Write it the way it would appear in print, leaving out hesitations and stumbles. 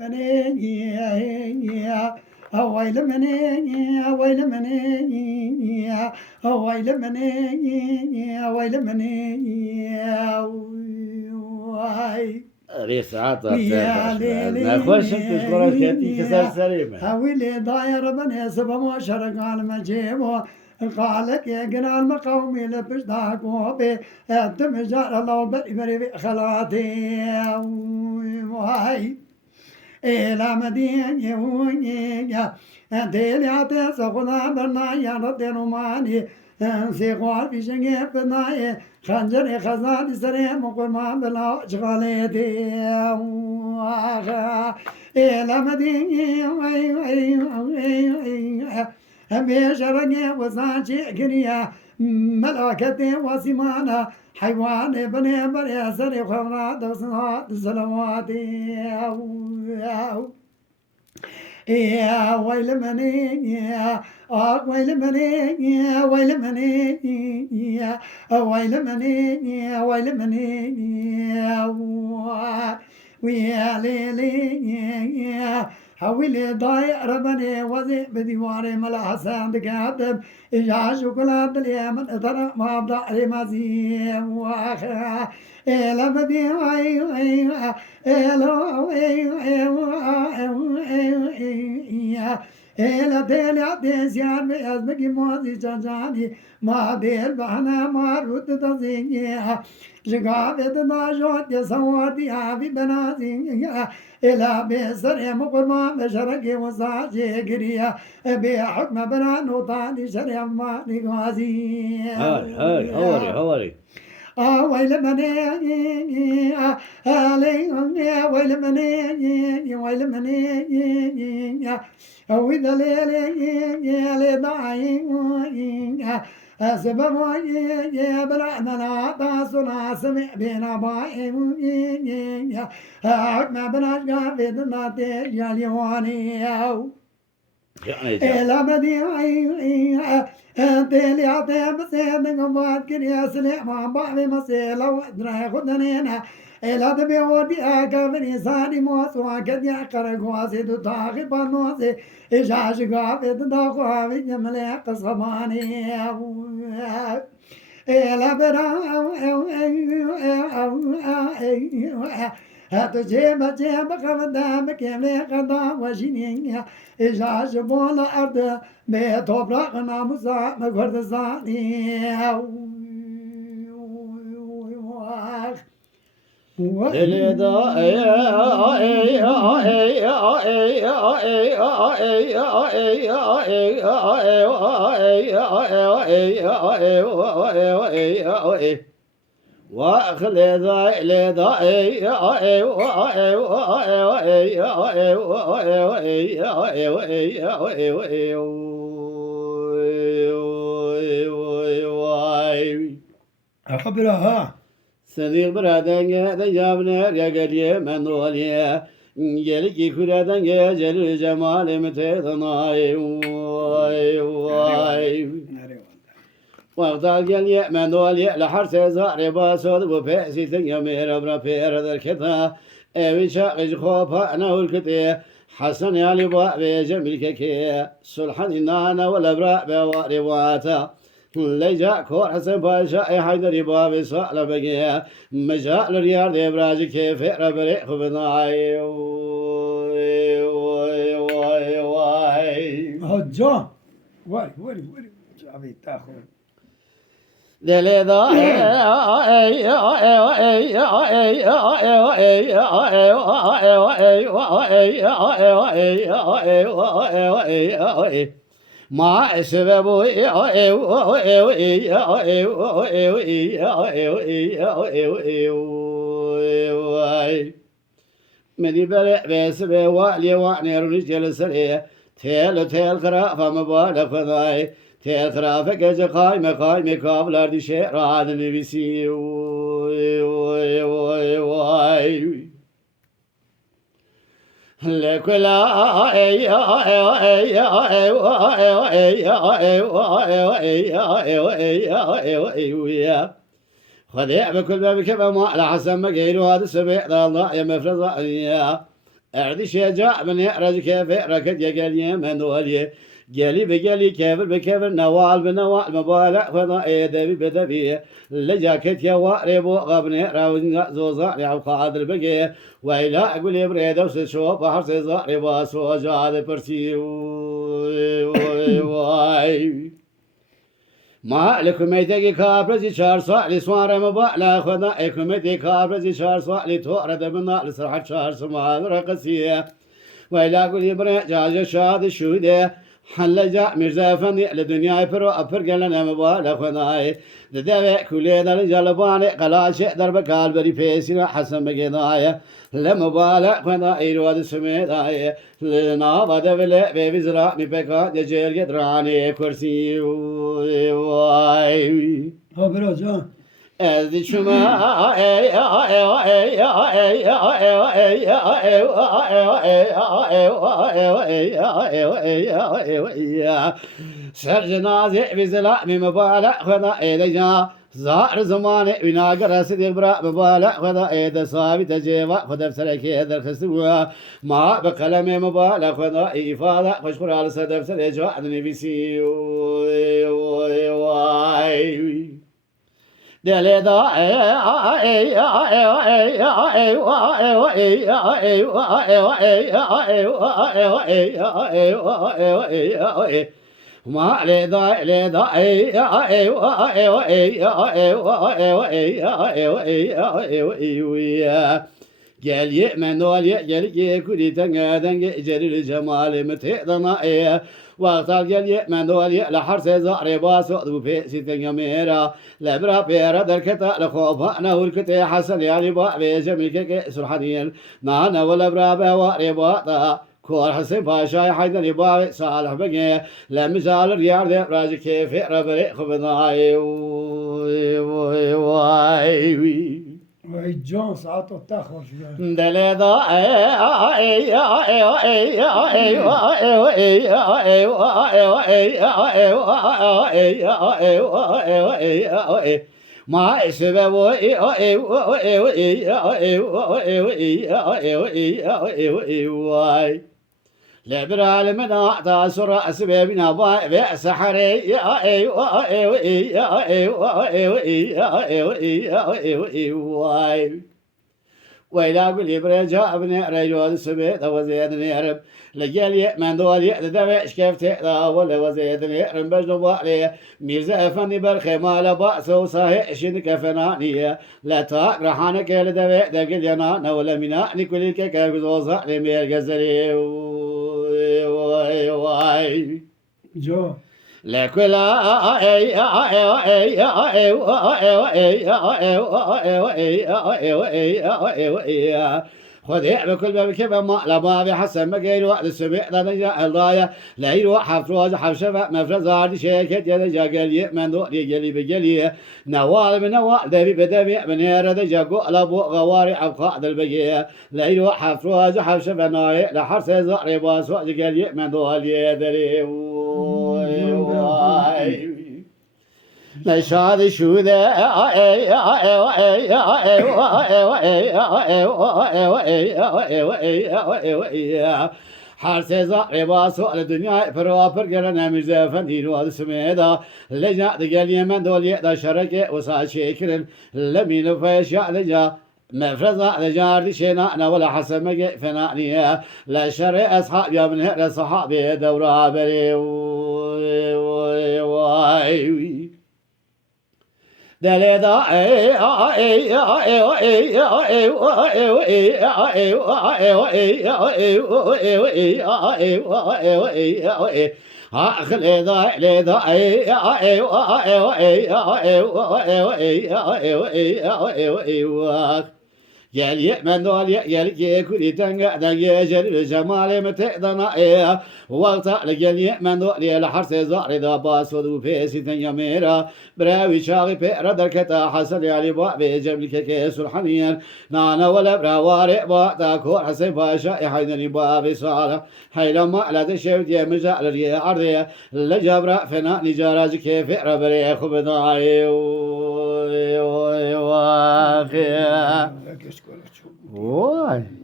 مني ويل مني ويل مني ويل مني ويل مني ريس عطا ويا ليلي نخوش تشكر كاتي كسر سليمة ويلي ضاير بني سبب وشرق على المجيب قالك يا قنا المقومي لبش داكو بي التمجار الله بري بري خلاتي وهاي إلى مدينة ونيا ديلي عتي سقنا برنا يا ردين وماني سيقوار في شنجي بناي خنجر خزان سري مقرما بلا شغالتي إلى مدينة بشرني وسانشي كنيا ملاكتي وسيمانا حيوان بني بري سري خمرا دوسنا سلواتي يا ويل مني يا ويل مني يا ويل مني يا ويل مني يا ويل مني ويا ليلي يا حولي ضايع ربني وزي بديواري ملا حسان دكاتب إجا شوكولات اليمن ترى ما بضعري مزيم واخا إلا بدي إلا ديلا ديسيان بيزبكي موزي جاني ما دير بحنا ما رد تزينيها شقابت ناجوت يسواتي عبي بنازينيها إلا بسر مقرما بشركي وساجي قريا بحكم بنا نوطاني شريا ما نقازي هاي هوري ويل مني ويل مني ويل مني وإذا ليلي ضايع سبب بلعنا تاسنا سمع بنا باي عقنا بناش قافي دناتي جاليواني إلى مدينة تيلي عطيب سيدنا قبات كريا سليع ما بعضي مسيلة ودنا خدنينا إلى دبي ودي أكابني ساني موسوا كديا قرقواسي تتاخي بانوسي إشاش قافي تداخوا في جملي قصباني إلى تجيب قمدام كمي قدا وشينيا إجا جبول أرض بيتوبرق ناموسا مقرد زاني وخلد أخبرها صديق برادن هذا جابنا رجلي من دوليا جلكي كردن جل جمال متدناي وقتال جل من دوليا لحرس زار باسود وفاسي تنجمير برا بير ذركتها أبي شاقج خوفها أنا والكتي حسن يا لبا بجميل كي سلحن إنانا والأبراء بوارواتا لجا كور حسن باشا حيدر باب سال بقيا مجال رياض ابراج كيف ربري خبناي هجا وري جابي تاخذ دلدا ما سبب مدي برع بسبب والي وعنير رجل سريع تيل خرافة مبالغ فضاي تيل خرافة كجا قايمة كابلار دي شيء راد نبيسي لكلا خذيع بكل باب كما ما على حسب ما قيلوا هذا السبيع الله يا مفرز Erdi şeca beni racı kefe raket ye gel yemen doliye. Geli be geli kevir be kevir neval be neval mebalek fena edebi bedebi. Lecaket ya var bu qabne ravin zoza ya qadir bege. Ve ila aqul ibrede ve şo bahar seza riba soja persi. Vay. ما لكميتك كابرزي شار صالي سوار مبالا خدا اكميتي كابرزي شار صالي تورد من لسرح شار سمال رقسيه ويلا قول يبرع جاج شاد شوده حل جاء مرزا فني لدنيا فرو افر قلنا مبالا خداي ددوي كولي دار جلباني قلاش درب كالبري فيسنا حسن بقضايا لمبالا خدا ايرود سميداي لنا بدبل بيزرا مبكا جير قدراني كرسي واي Ha biraz ha. ezdi çuma ser cenaze bizela mi mübarek khada edeja zar zamanı vinagar sidir bra mübarek khada ede sabit ceva khada sereke eder khaswa ma be kaleme mübarek khada ifade khoşkur al sedef serejo adni bisi vay dele da ma le da gel ye menol ye gel ye kuliten denge cerir cemalimi tedana وقتال gel ye menol ye la harse zare baso bu pe siten yamera la bra pera derketa la khofa na ulkete hasan yani ba ve cemil ke surhaniyen na na wala bra ba wa ribata كور حسين باشا حيدر يباوي صالح بقي لمزال رياض راجي كيف ربري خبناي واي Vay can saat o takhoş ya. دلدا ما سبب واي لبرال من أعطى سرع سببنا باي سحري واي وإلى كل برجاء ابن رجال سبيت وزيدني عرب لجالي من دول يدويش كيف تقضى ولا وزيدني عرب بجنو بالي ميرزا فني برخي ما لبأس وصاهي شنك فنانية لا تاق رحانك لدوي دقل ينان ولا مناني كل كيف زوزا لمير غزري واي Jo. لكل خذ بكل باب كذا ما لما بحسن مقيل وقت السبيع ذا نجا الضايا لا يروح حفروز حفشفة مفرز عادي شيكت يدجا قلي من ذو قلي بقلي نوال من نوال ذبي بدبي من هير ذجا قول ابو غواري عبقاء ذا البقية لا يروح حفروز حفشفة ناي لحرس زعري باس وقت قلي من ذو قلي ذري نشاد شو ذا حرس زعري باس وقت الدنيا فروا فرقنا ميرزا فندين والسميدا لجا دقال يمن دول يقدا شركة وصال شكرن لمين فيش يعلجا مفرزا لجار شينا أنا ولا حسب مجي فنانية لا شر أصحاب يا من هر صحابي دورا بري واي دلدا آخر لذا gel ye men dol ye gel ye kuli tanga da ye jeri jamale metedana وقتا gel ye men dol ye la harse zari da basodu pesi tanya mera brawi chagi pe radarkata hasan ali ba be jabli ke sulhaniyan nana wala brawari ba da ko hasan basha haydani ba be sala hayla ma la de shevd ye mizal ye arde la jabra fena nijaraj ke fe rabare khubdai واخيا Keşke öyle çok. Vay.